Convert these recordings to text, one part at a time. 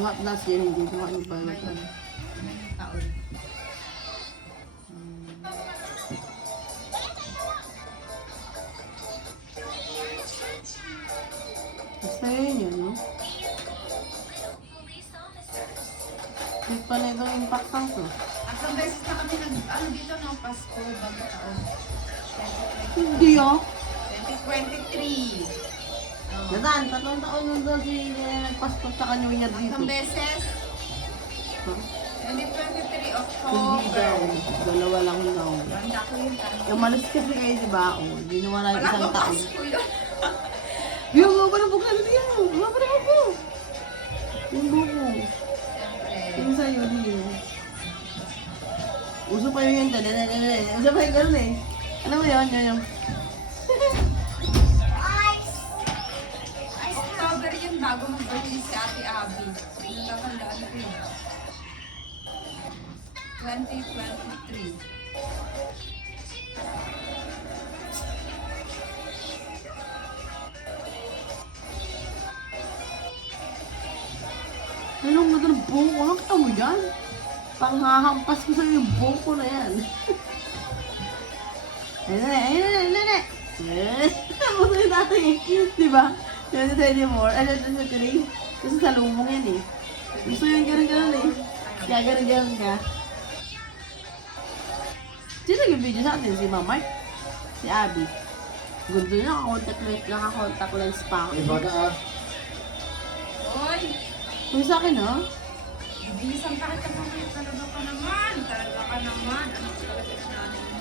last year, hindi ko ano ba. Ngayon, taon. Basta yun, no? Hindi pa na itong impact house, no? Asang beses na kami ano dito, no? Pasko, bago taon. Hindi, oh. 2023. Nadaan, 3 taon nun doon si nagpaspot sa kanya niya dito. Asang beses? Huh? 2023 Hindi October. daw. Dalawa lang daw. Banda ko yun. Umalis kasi kayo, di ba? O, hindi na wala Wala isang ko taon. Pasko yun. Yung mga parang buksan niya. Mga parang ako. Yung buko. Siyempre. Yung sa'yo, din. Uso pa yun yan. Uso pa yung ganun eh. Ano mo yun? Yun yung... October yun bago mag-birthday si Ate Abby. Natatandaan ko yun. 2023. Anong ganda ng buhok ko? Nakita mo yan? Panghahampas ko sa'yo yung buhok ko na yan. Ayun na, ayun na, ayun na. Gusto yung dati eh. Diba? 2024, ano, 2023. Kasi sa lumong yan eh. Gusto yung ganun-ganun eh. Kaya ganun-ganun ka. Sino nag-video sa atin? Si Mama Mark? Si Abby? Gundo na, naka-contact lens pa ako. Iba na ah. Oy! Kung sa akin ha? Bisan pa kita mo. Talaga ka naman. Talaga ka naman. Ano talaga pinananin mo?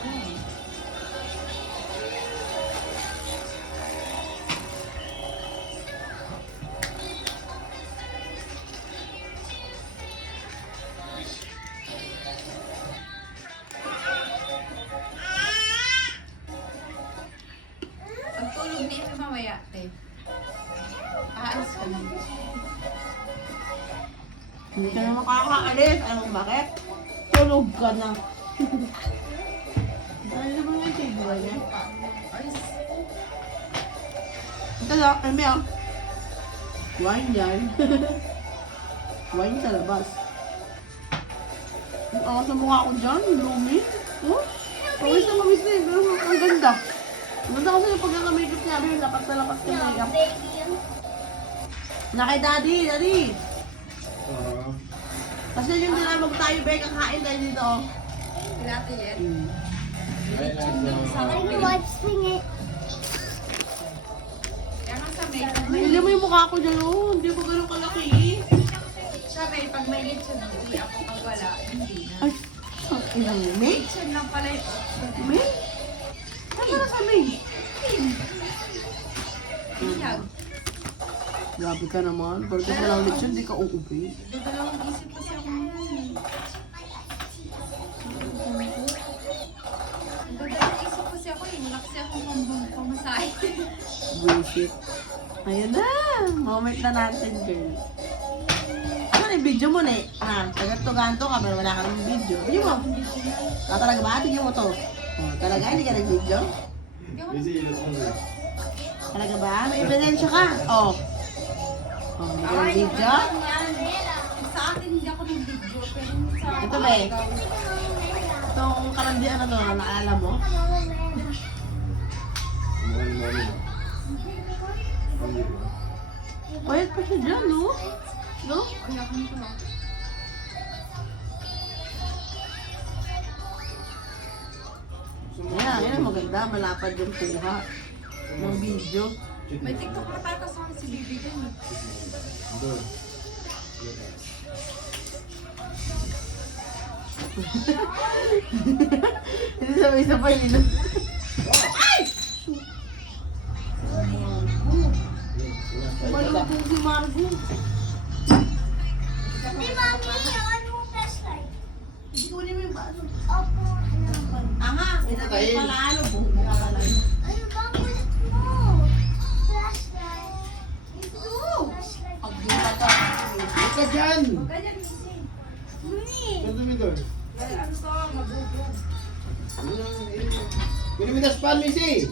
Pagtulog ni Ito mamaya, te. Aalis ka na. Hindi ka na makakaalis. Alam mo bakit? Tulog ka na. Ano ba yung table niya? Ito lang, ano ba yan? Wine yan. Wine sa labas. Ang angas na mukha ko dyan, lumi. Oh, pawis na eh. Pero ang ganda. Ang ganda kasi yung pagkaka-makeup niya. Pero lapat na lapat yung makeup. Na kay daddy, daddy. Kasi yung dinamag tayo, Bek, kakain tayo dito. Oh. Pinati yan. Kaya nga sa may, Hindi mo yung mukha ko dyan, oh. Hindi ko ganun kalaki. sabi, pag may lechon, hindi ako pag wala, hindi na. Ay, ang ilang May? Lechon lang pala yung option. May? Saan ka sa May? Iyag. Grabe ka naman. Pagka ka lang lechon, di ka uuwi. Dalawang isip kasi ako ngayon. Dalawang isip kasi ako eh. Wala kasi akong pamasahe. Bullshit. Ayun na. Moment na natin, girl. Ano na video mo na eh? Ah, tagat-tuganto ka, pero wala ka namang video. Video mo. Talaga ba? Tingnan mo to. Oh, talaga? Hindi ka nag-video? Busy ilot mo na. Talaga ba? May ebidensya ka? Oh. Oh, hindi ka nag-video? Sa akin hindi ako nag-video. Pero sa Ito ba eh? Itong karandian na to, naalala mo? Morning. Quiet pa siya dyan, no? No? Ay, ako nito lang. Ayan, ayan, maganda. Malapad yung kuha ng video. May TikTok na tayo kasama si Bibi din. Doon. Hindi sabay-sabay nila. Malupong si Margo. Hindi ko rin may baso. Aha, pinatay pala ano, buhok ka lang. Pagdula ka. Huwag ka dyan! Ganyan, Missy. Ganda mo doon. Ay, ano to? Mabubog. Kunin mo daspan, Missy!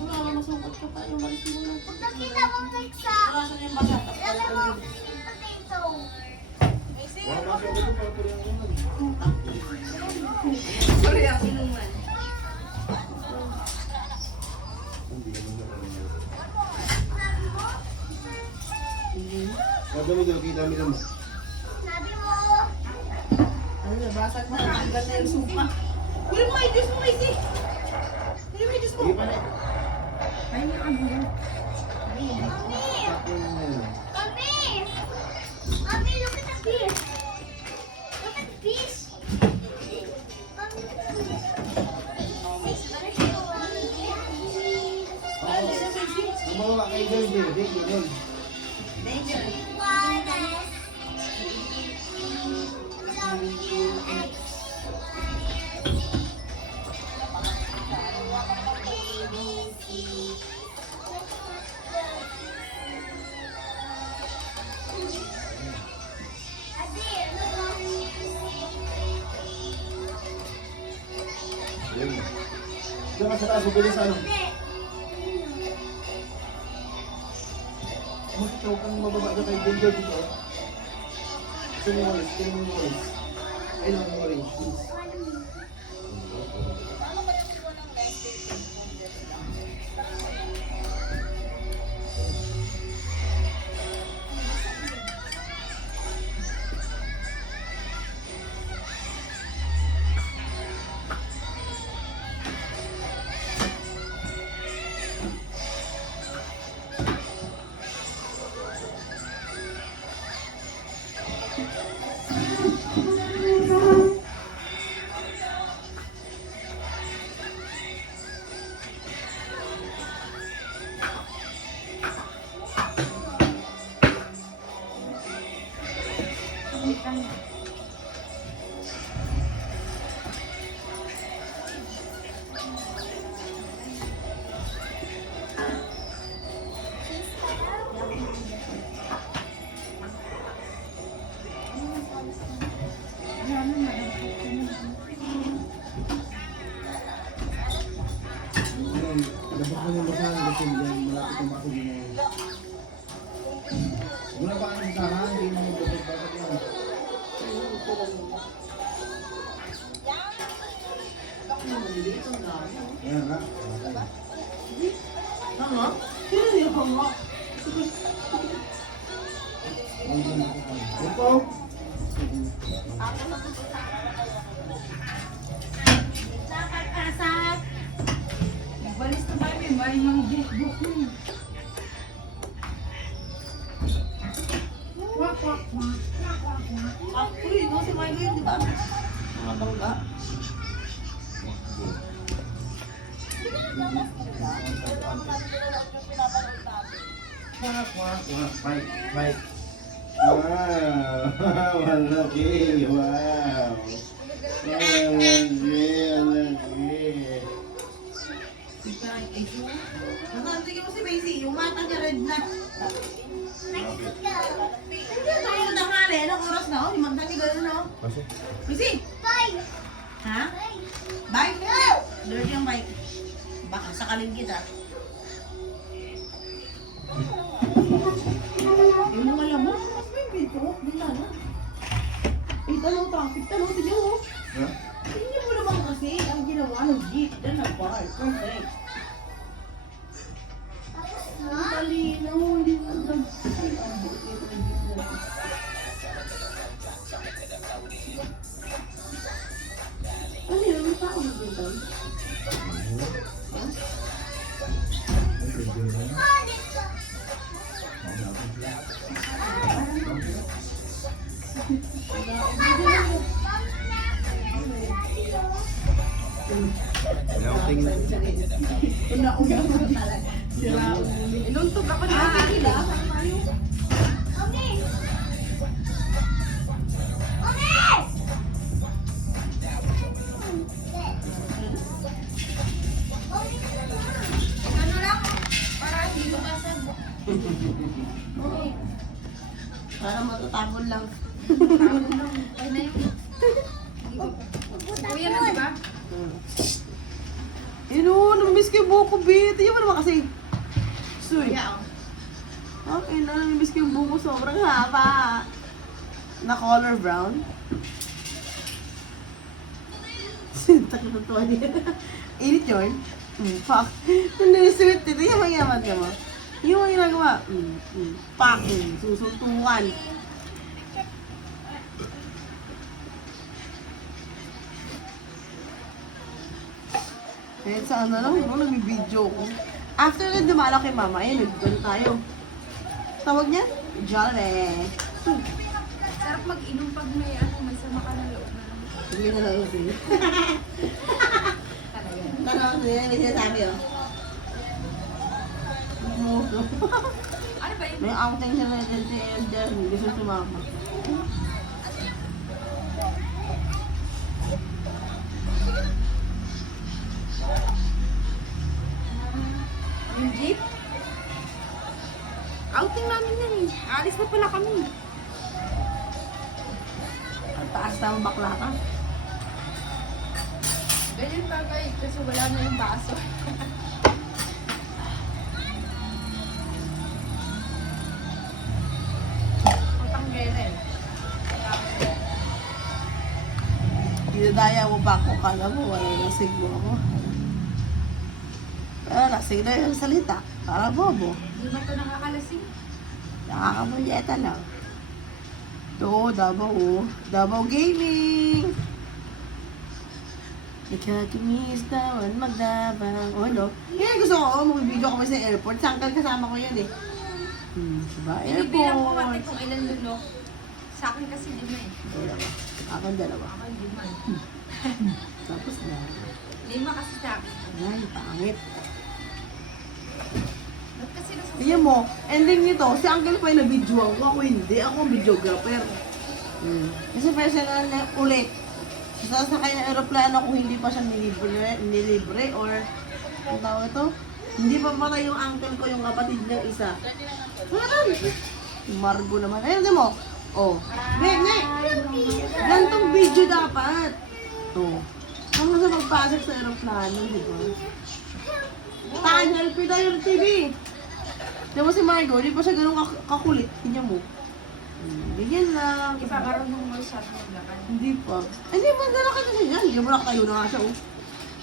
Wala, masukot ka tayo. umalis muna. Pag nakita mo like sa... Iwasan yung basa. Lagay mo ang sweet potato. Wala pa siya dito para tuloy ang ulan. Sorry, ang inuman. Sabi mo daw, kita mo naman. Sabi mo, Ano na, basag na. Tanggal na yung supa. Kunin mo yung juice mo, Macy. Kunin mo yung juice mo. Hindi pa na. Ay, ano? Mommy! Tapos na yun. Mommy! Mommy, look at the fish! Look at the fish! Gumawa kay George, Dick, yun. Diyan ka sa taas, mabilis ano. Ikaw kang mababa dyan kay George dito. Gusto mo yung orange, gusto mo yung orange. Ay lang, yung orange, please. Labakan yung basahan kasi dyan, malapit ang bako din ngayon. Wala pa ang basahan, hindi mo basag-basag yan. Ayan ha, okay. Hanga? Sino yung hanga? Ito. Balis na ba yun? Bali mga book-book mo. Wak, wak, wak. Uy, no, si Milo yun, di ba? Mga bangga. Wak, wak, wak. Bike, bike. Wow! Malaki! Wow! Malaki! Sige mo si Macy, yung mata niya red na. Hindi, tayo na tanghali. Anong oras na? Oh, limang tani gano'n, no? Macy! bye! Ha? Bike? Dirty yung bike. Baka sakalin kita. Yung mga lamok, mas may dito. Di na, no? Eh, talo, traffic, talo. Tignan mo. Ha? Tignan mo naman kasi ang ginawa ng jeep. Diyan na, bar. Perfect. Ang talino, hindi mo nag... Ano yun? May tao na dito? Una-una mo talaga. Sira ulo. Inuntog ako ni Ate Kila. Mommy! Mommy! Ano lang? Para hindi basag. Para matatapon lang. Ay na yun. Kuya na, diba? Yun o, namiss ko yung buhok ko, Bit. Tingnan mo naman kasi. Sweet. Kaya, Okay na, namimiss ko yung buko sobrang haba. Na color brown. Sinta ko ng tuwa niya. Init yun? Fuck. Hindi, sweet. Ito yung mayaman ka mo. Yung mga ginagawa. Fuck. Susuntukan. Kahit sa ano lang, nagbibideo ko. After na dumalo kay mama, ayun, nagdalo tayo. Tawag niya? Jolly. sarap mag-inom pag may may sama ka ng loob na naman. Sige na lang kasi. Talaga. Tanong ko yun, may sinasabi oh. Ano ba yun? May outing siya na dyan si Elder, gusto sumama. Yung jeep? Outing namin yan eh. Alis na pala kami. Ang taas na ang bakla ka. Ganyan bagay kasi wala na yung baso. Utang gere. Dinadaya mo pa ako, kala mo, wala lasig mo ako. Pero lasig na yung salita. Para bobo. Hindi ba ito nakakalasing? Nakakamulyeta lang. Ito, Davao, oh. Davao Gaming! Ikakimis naman magdabang. O ano? Yan gusto ko, mag-video kami sa airport. Sangkal kasama ko yan eh. Diba? Binibilang ko mati Airport. kung ilan lunok. Sa akin kasi lima eh. Dalawa. Akin dalawa. Ako lima. Tapos na. Lima kasi sa akin. Ay, pangit. Ba't kasi nasa... Tingnan mo, ending nito, si Uncle pa yung na-videoan ko. Ako hindi. Ako ang videographer. Kasi personal na ulit. Sasakay ng aeroplano kung hindi pa siya nilibre or ang tawag ito? Hindi pa patay yung uncle ko, yung kapatid niya isa. Parang, yung Margo naman. Ayun, di mo. Oh. Ne. Gantong video dapat. Oh. Hanggang sa magpasok sa aeroplano, di ba? Tunnel, Pidayor TV. Di mo si Margo, di pa siya ganun kakulit. Tingnan mo. Bigyan lang. Ipakarunong mo siya ng maglakad. Hindi pa. Hindi ba nalaki na siya? Hindi mo nakatayo na nga siya. Oh.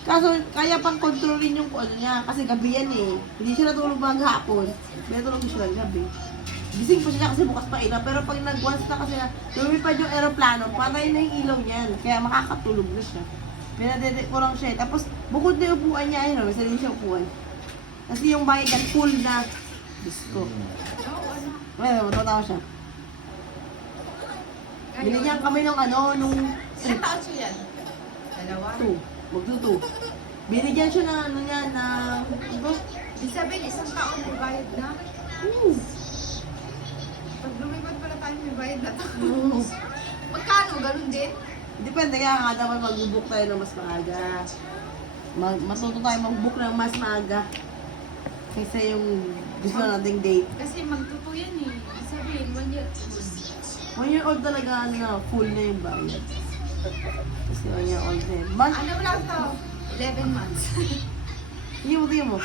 Kaso, kaya pang kontrolin yung ano niya. Kasi gabi yan eh. Hindi siya natulog maghapon. May natulog siya ng gabi. Gising pa siya kasi bukas pa ilaw. Pero pag nag-once na kasi na lumipad yung aeroplano, patay na yung ilaw niyan. Kaya makakatulog na siya. Pinadede ko lang siya. Tapos, bukod na yung upuan niya, ayun, may sarili siya upuan. Kasi yung bahigan full na disco. Oo, ano? Well, matatawa siya. Binigyan kami ng ano, nung Ilang taon siya yan? Dalawa? 2. Magto 2. Binigyan siya ng ano niya, ng... Ano? Ibig sabihin, isang taon may bayad na. Pag lumipad pala tayo, may bayad na tayo. Magkano? Ganun din? Depende kaya nga dapat mag-book tayo ng mas maaga. Matuto tayo mag-book ng mas maaga. Kaysa yung gusto nating date. Kasi magtuto yan eh. Ibig sabihin, 1 year. 1 year old talaga na full na yung bayad. Kasi 1 year old na yun. Ano lang to? 11 months. Bigyan mo.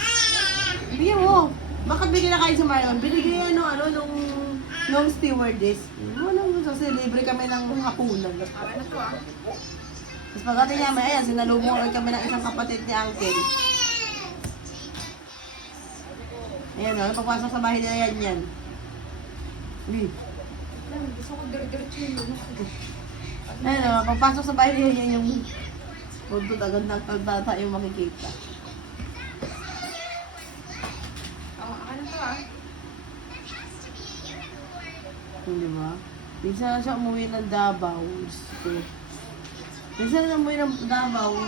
Bigyan mo. Bakit bigyan na kayo sa Marion? Binigyan nung stewardess. Walang gusto kasi libre kami ng hapunan. Para na to ah. Tapos pagdating namin, ayan, sinalubong ulit kami ng isang kapatid ni Uncle. Ayan o, pagpasok sa bahay nila yan. Uy. Gusto ko dire-diretso yung lunok. Ayan o, pagpasok sa bahay nila yan yung pagod agad ng pagdata yung makikita. Ano to ah? Di ba? Minsan siya umuwi ng Davao. So, minsan na umuwi ng Davao,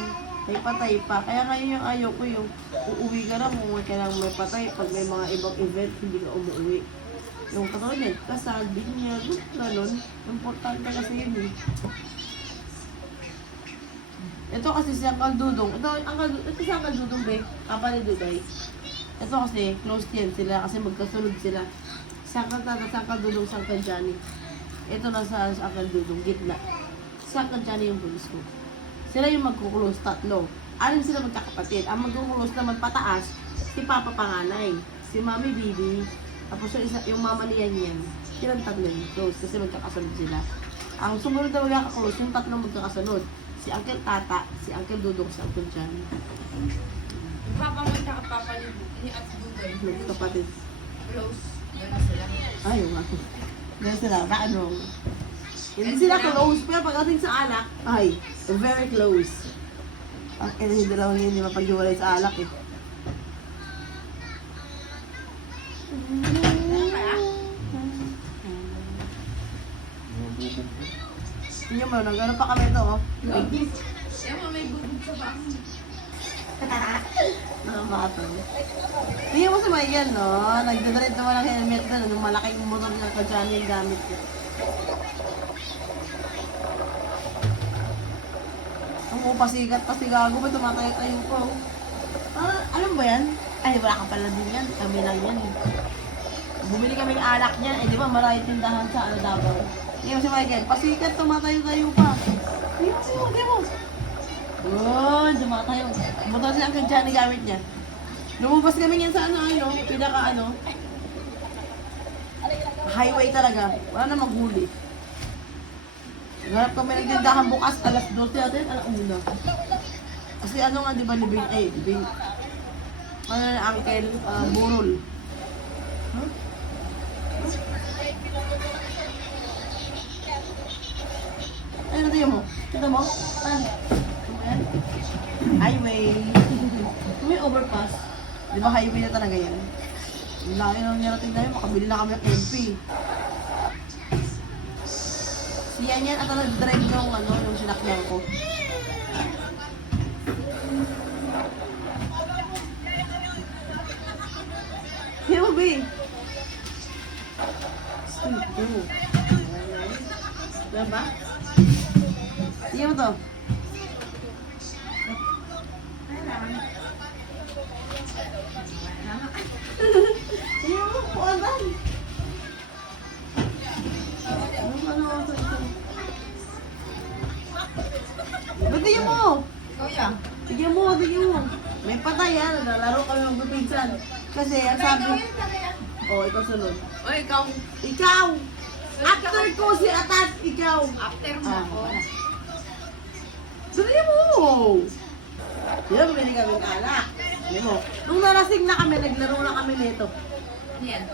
may patay pa. Kaya ngayon yung ayaw ko yung uuwi ka lang, umuwi ka lang may patay. Pag may mga ibang event, hindi ka umuwi. Yung katulad yan, kasal, binyag, gano'n. Importante kasi yun eh. Ito kasi si Uncle Dudong. Ito si Uncle Dudong, be. Papa ni Duday. Ito kasi, close yan sila kasi magkasunod sila. Si Uncle Tata, si Uncle Dudong, si Uncle Johnny. Ito na sa Uncle Dudong, gitna. Si Uncle Johnny yung pulis ko. Sila yung magkuklose, tatlo. Anim sila magkakapatid. Ang magkuklose naman pataas, si Papa panganay. si Mami Bibi, tapos yung mama niya niyan. Silang tatlo yung close kasi magkakasunod sila. Ang sumunod na magkakaklose, yung tatlong magkakasunod. Si Uncle Tata, si Uncle Dudong, si Uncle Jan. Papa mo tsaka papa ni At Google. Kapatid. Close. Gano'n sila. Ay, yung ako. Ganyan sila, ano. Hindi sila close, pero pagdating sa alak, ay, very close. Ang hindi daw hindi mapag-iwalay sa alak eh. Hindi mo, nagano pa kami ito, oh. Siya mo may bubog sa bako. Nakamatang. Tingnan mo si Michael, no? Nagdadrive naman ng helmet na, nung malaking motor ng kadyani yung gamit niya. Ang upasigat, pasigago ba tumatayo-tayo ko? Alam ba yan? Ay, wala ka pala din yan. Kami lang yan eh. Bumili kami ng alak niya. Eh, di ba maraming tindahan sa ano Davao. Tingnan mo si Michael, pasigat, tumatayo-tayo pa. Tingnan mo. Good, tumatayo. Motor siya ang kadyani gamit niya. Lumabas kami yan sa ano, pinaka highway talaga. Wala na maghuli. Ganap kami nagtindahan bukas, alas 12 natin, alam mo na. Kasi ano nga, di ba, libing. Ano na, Uncle, burol. Huh? Ay, natin mo? Kita mo? Ano? Ayan. Highway. May overpass. Di ba highway na talaga yan? Ang laki nang narating tayo, makabili na kami ng MP. Siya yan at nag-drive yung sinakyan ko. Yan mo, B. Sweet, go. Diba? Yan mo to. Yan mo, puwanan. Ano, ba't tigyan mo? Kuya. Tigyan mo. May patay yan. Nalaro kami magpipinsan. Kasi ang sabi... Oh, ikaw sunod. O, ikaw. Ikaw! After ko si Atat, ikaw! After mo ako. Tigyan mo! Yan, bili kami ng alak. Tigyan mo. Nung narasing na kami, naglaro na kami nito. Yan.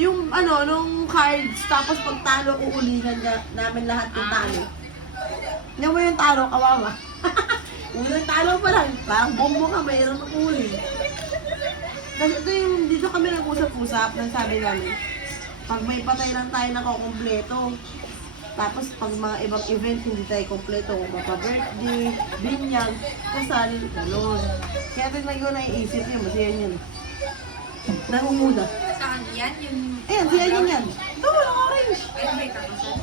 Yung nung cards, tapos pag talo, uulingan namin lahat yung talo. Hindi mo yung talo, kawawa. Unang talo pa lang, parang bombo ka, mayroon ng uli. Kasi ito yung, dito kami nag-usap-usap, sabi namin, pag may patay lang tayo na kukumpleto, tapos pag mga ibang event hindi tayo kumpleto, mapa-birthday, binyag, kasal, gano'n. Kaya tingnan ko naiisip yun, masaya yun. Nangunguna. Saan yan? Yung... Ayan, siya yun yan. Ito, walang orange. Ay, may kakasal.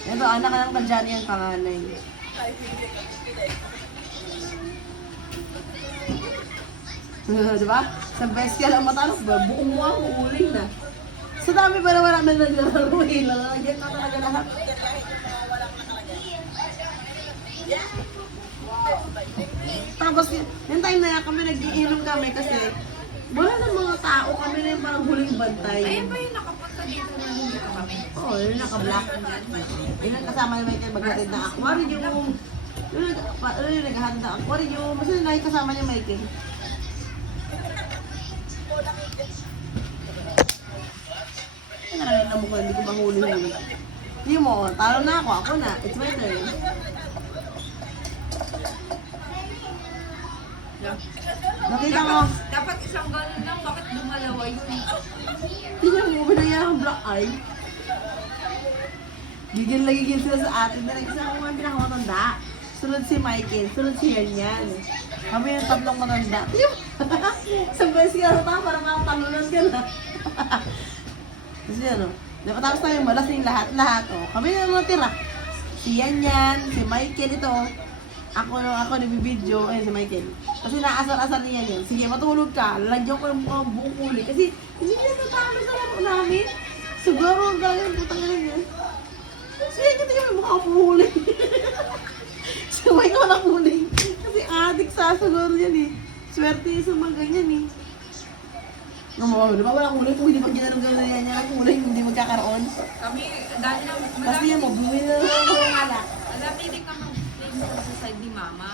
Ito, anak ka ng kadyani yan, panganay. Diba? Sa best ka lang matanong, buong mo ako, uling na. Sa dami pa naman namin naglalaro eh. Lalagyan na talaga lahat. Tapos, yung time na yan, kami nag-iinom kami kasi wala na mga tao, kami na yung parang huling bantay. Ayan ba yung nakapunta dito na hindi ka kami? Oo, yun naka-black. Yun ang kasama ni Michael maghatid ng aquarium. Yun yung naghahatid ng aquarium. Basta yun lang kasama niya Michael. Ay, nakakita mo ko, hindi ko mahuli-huli. Hindi mo, talo na ako na. It's my turn. Nakita ko, Dapat isang ganun lang, bakit dumalawa yun? tingnan mo, binaya ang black eye. Gigil na gigil sila sa atin na isa ako nga pinakamatanda. Sunod si Michael, sunod si Yan. Kami yung tatlong matanda. Isang beses ka na tayo, parang makatalunan ka na. Kasi ano, tapos tayo malasing lahat-lahat. Oh. Kami na natira. Si Yan, si Michael ito. Ako nabibideo, ayun si Michael. Kasi naasar-asar niya yun. Sige, matulog ka. Lalagyan ko ng mga buong uli. Kasi hindi na natalo sa laro namin. Siguro ang galing putang na yan. Sige, hindi kami mukha puhuli. Sabay ko na huli. Kasi adik sa siguro yan eh. Swerte sa mga ganyan eh. Ano, di ba walang kulay? Kung hindi pag ginanong-ganon yan yan, ang kulay hindi magkakaroon. Kami, dahil na, Basta yan mo, bumili na lang ako ng alak. Malami din kami pinsan sa side ni Mama.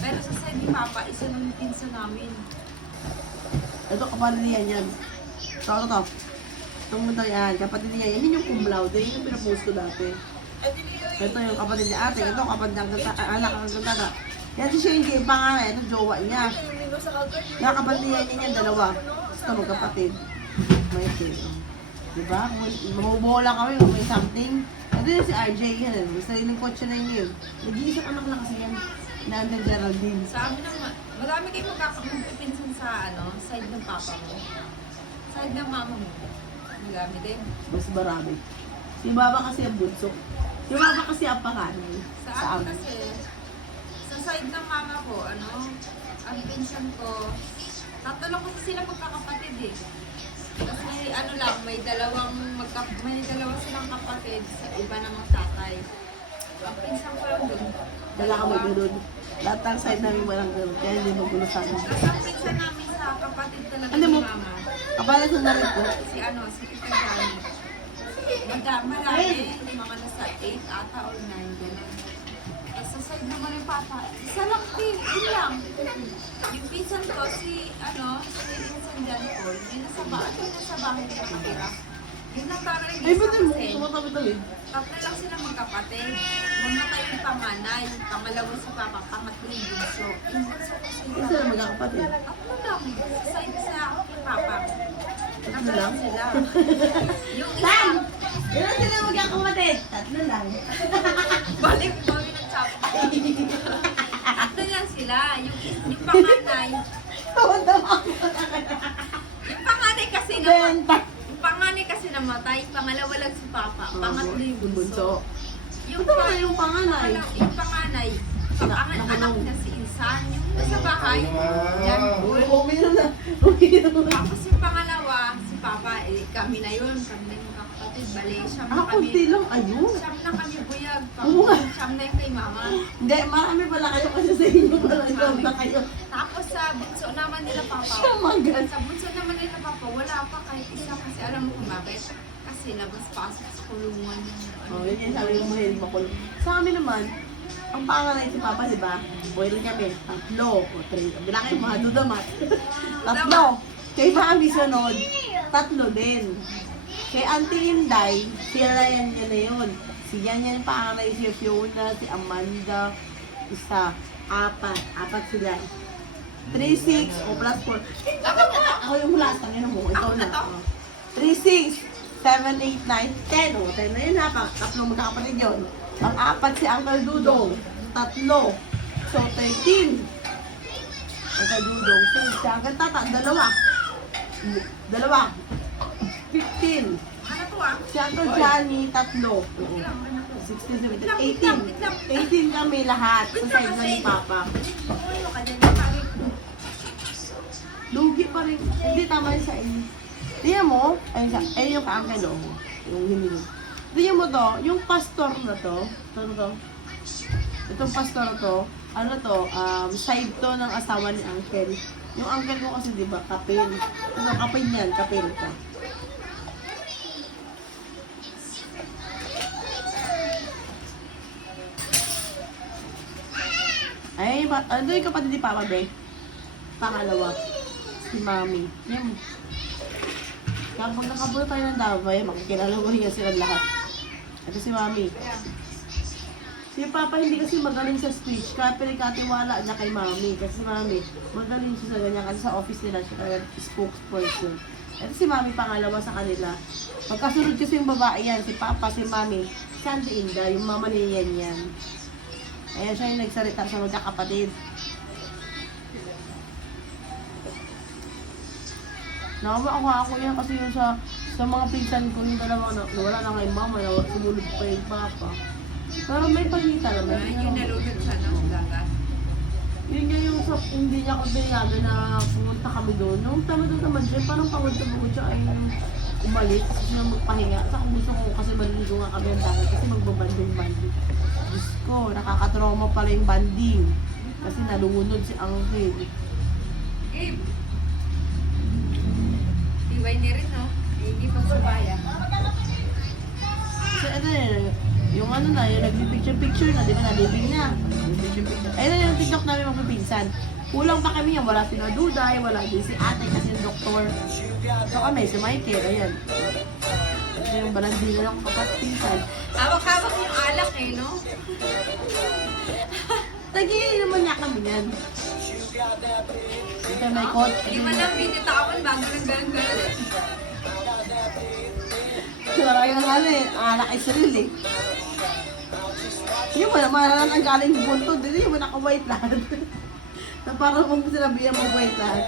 Pero sa side ni Papa, isa lang yung pinsan namin. Ito, kapatid niya yan. Ito. Itong mundo yan, kapatid niya yan. Yun yung cum laude, yun yung pinapost ko dati. Ito yung kapatid niya ate, ito kapatid niya anak ang ganda. Yan si Shinji, yung pangalan, ito jowa niya. Yung kapatid niya yan, dalawa. Ito magkapatid. May ito. Diba? Kung mabubola kami, kung may something. Ito yung si RJ, yan. May sariling kotse na yun. Nag-iisang anak lang kasi yan. Nandang Geraldine. Sa amin naman, marami kayo magkakapinsan sa side ng Papa mo. Side ng Mama mo. Marami din. Mas marami. Si Baba kasi ang bunso. Si Baba kasi ang panganay. Sa amin kasi, sa side ng Mama ko, ang pinsan ko, tatlo lang kasi sila magkakapatid eh. Tapos may dalawa silang kapatid sa iba namang tatay. Ang pinsan ko lang doon. Wala kami ganun. Lahat ng side namin walang ganun. Kaya hindi magulo sa amin. Tapos ang pinsan namin sa kapatid talaga Ano ni mo? Mama, Kapalit sa namin ko. si Tita Johnny. Marami, mga nasa 8 ata or 9 gano'n. Tapos sa side naman ng Papa, isa lang din, yun lang. Yung pinsan ko, si Vincent Jan Paul, yun nasa bahay na nakatira. Yun lang para rin Ay, isa ba't mo? kasi. Tumatabi-tabi. Tatlo lang sila magkapatid. Mamatay yung panganay, pangalawa si Papa, pangatlo yung bunso. Yung bunso kasi Isa na magkakapatid. tatlo lang, sa side sa kay Papa. Tatlo lang? lang sila. Yung Tan! isa, Ilan sila magkakapatid? Tatlo lang. balik mo yung nagsabi. Tatlo lang sila. Yung panganay, Tawa-tawa ako. yung panganay kasi Benta. yung panganay kasi namatay, pangalawa lang si Papa, pangatlo yung bunso. Ito na yung panganay. Yung panganay, anak niya si Insan, yung nasa bahay, yan, Uminom na. Uminom na. Tapos yung pangalawa, si Papa, kami na yun magkakapatid, bali, siyam na Ah, kami. kunti lang. Ayun. Siyam na kami buyag, Oo nga. siyam na yung kay Mama. Hindi, marami pala kayo kasi sa inyo pala. Ikaw na kayo. Tapos sa bunso naman nila Papa, Shamagan. sa bunso naman nila Papa, wala pa kahit isa kasi alam mo kung bakit? Kasi labas-pasok sa kulungan yung Oh, yun yung sabi ko mahilig makulong. Sa amin naman, ang panganay si Papa, di ba? Boil kami. Tatlo. O, 3. Bilangin mo, dudamat. Tatlo. Kay Mami sunod, tatlo din. Kay Auntie Inday, sila yan na yun. Si Yan yung panganay, si Fiona, si Amanda, isa, apat sila. 3, 6, o plus 4. Ako yung last, tangin mo, ikaw na. 3, 6, 7, 8, 9, 10. O, 10 na yun ha, tatlong magkakapatid yun. Ang apat si Uncle Dudong, tatlo. So, 13. Uncle Dudong, so, si Uncle Tata, dalawa. 15. Ano to ah? Si Uncle Johnny, tatlo. Oo. Ilang, ano to? 16, 17, 18 kami lahat sa side na ni Papa. Ano ka dyan? Yung pare ko. Lugi pa rin. Hindi tama yun sa inyo. Tingnan mo, ay yung ka-uncle o. Yung hindi. Tingnan mo to, yung pastor na to, itong pastor na to, ano to, side to ng asawa ni uncle. Yung uncle ko kasi di ba, kapil. Ano, kapil yan, kapil to. Ay, ano yung kapatid ni Papa, be? Pangalawa. Si Mami. Yan. Kapag nakabulo tayo ng Davao, makikilala mo rin sila lahat. Ito si Mami. Si Papa hindi kasi magaling sa speech, kaya pinagkatiwala niya kay Mami. Kasi si Mami, magaling siya sa ganyan kasi sa office nila siya kaya spokesperson. Ito si Mami pangalawa sa kanila. Pagkasunod kasi yung babae yan, si Papa, si Mami, si Auntie Inda, yung mama ni Yan. Ayan siya yung nagsalita sa magkakapatid. Nakawa ako yan kasi yung sa mga pinsan ko, yung dalawa na wala na kay mama, na sumulog pa yung papa. Pero may pagkita naman. Yung nalulog sana ng dagat. Yun nga yung sa, hindi niya ako binayagan na pumunta kami doon. Nung tama doon naman siya, parang pagod siya ay umalis kasi siya magpahinga. Saka gusto ko kasi maliligo nga kami ang dagat kasi magbabanding-banding. Diyos ko, nakakatrauma pala yung banding. Kasi nalunod si Uncle. Gabe, Subay ni rin, no? Hindi pang subaya. So, ito yun, yung ano na, yung nag-picture-picture na, di ba, nalibing na. Nag-picture-picture. Ayun na yung TikTok namin magpipinsan. Kulang pa kami yan, wala si Duday, wala din si ate kasi yung doktor. So kami, si Michael, ayan. Ito yung balandina ng kapatpinsan. Hawak-hawak yung alak eh, no? Tagigil naman niya kami yan. Ito may coach. Hindi man lang binitawan bago ng gano'n-gano'n. Marami ng ano eh, anak Israel eh. Yung malaman ang galing buntod, hindi yung naka-white lahat. Na parang kung sinabihan mo white lahat.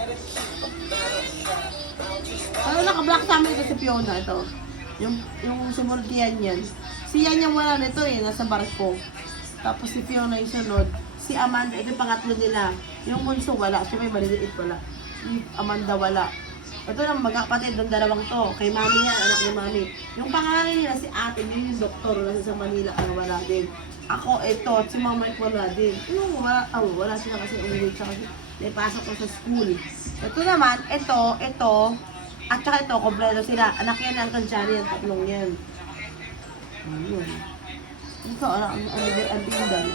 Ano naka-black sa amin ito si Fiona, ito. Yung sumunod kay Yan. Si Yan yung wala nito eh, nasa barko. Tapos si Fiona yung sunod. Si Amanda, ito yung pangatlo nila. Yung bunso wala, siya may maliliit wala. Si Amanda wala. Ito lang magkakapatid, ng dalawang to. Kay mami yan, anak ni mami. Yung pangalan nila, si ate, yun yung doktor, nasa sa Manila, wala din. Ako, ito, at si Mama Mike wala din. Yung wala sila kasi umuwi siya kasi may pasok ko sa school. Ito naman, ito, at saka ito, kompleto sila. Anak yan, Uncle Johnny, ang tatlong yan. Ayun. Ito, ang tindan.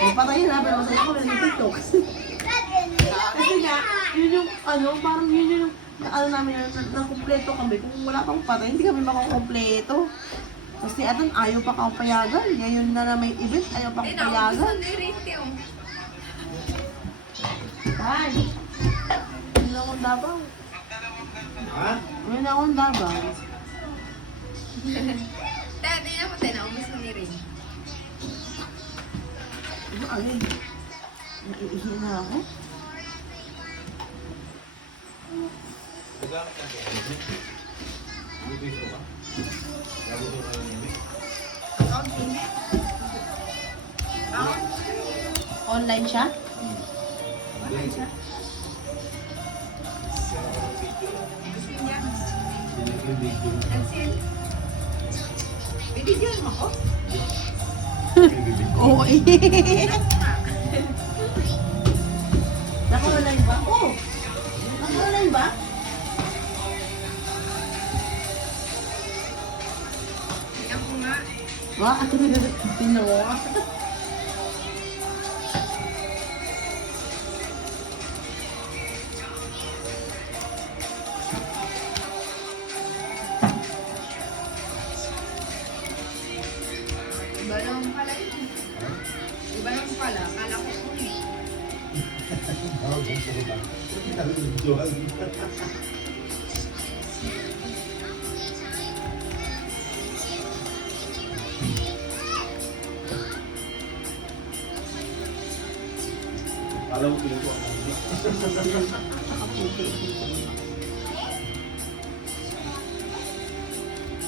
May patayin na, pero masaya ko, may TikTok. Kasi nga, yun yung, parang yun yung, namin, na kumpleto kami. Kung wala pang patay, hindi kami makakompleto. Kasi aton, ayaw pa kang payagan. Ngayon na may event, ayaw pa Hindi kang na, payagan. gusto ni Rinty, oh. Ay! Yun lang akong dabaw. Ha? Yun lang akong dabaw. Dati na mo tayo, naubos mo ni Rin. Ano, alin? Naiihi na ako. Online siya? Gusto niya. Nansin. Bibidyoan mo ko? Oo, eh. Naka-online ba? Oo. Naka-online ba? Tingnan ko nga. Wa? Tinawa. Iba naman pala yun. Iba naman pala. Akala ko kung eh. Alam ko yun po.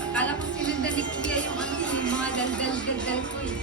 Akala ko sinundan ni Kuya yung ano, yung mga daldal-daldal ko eh.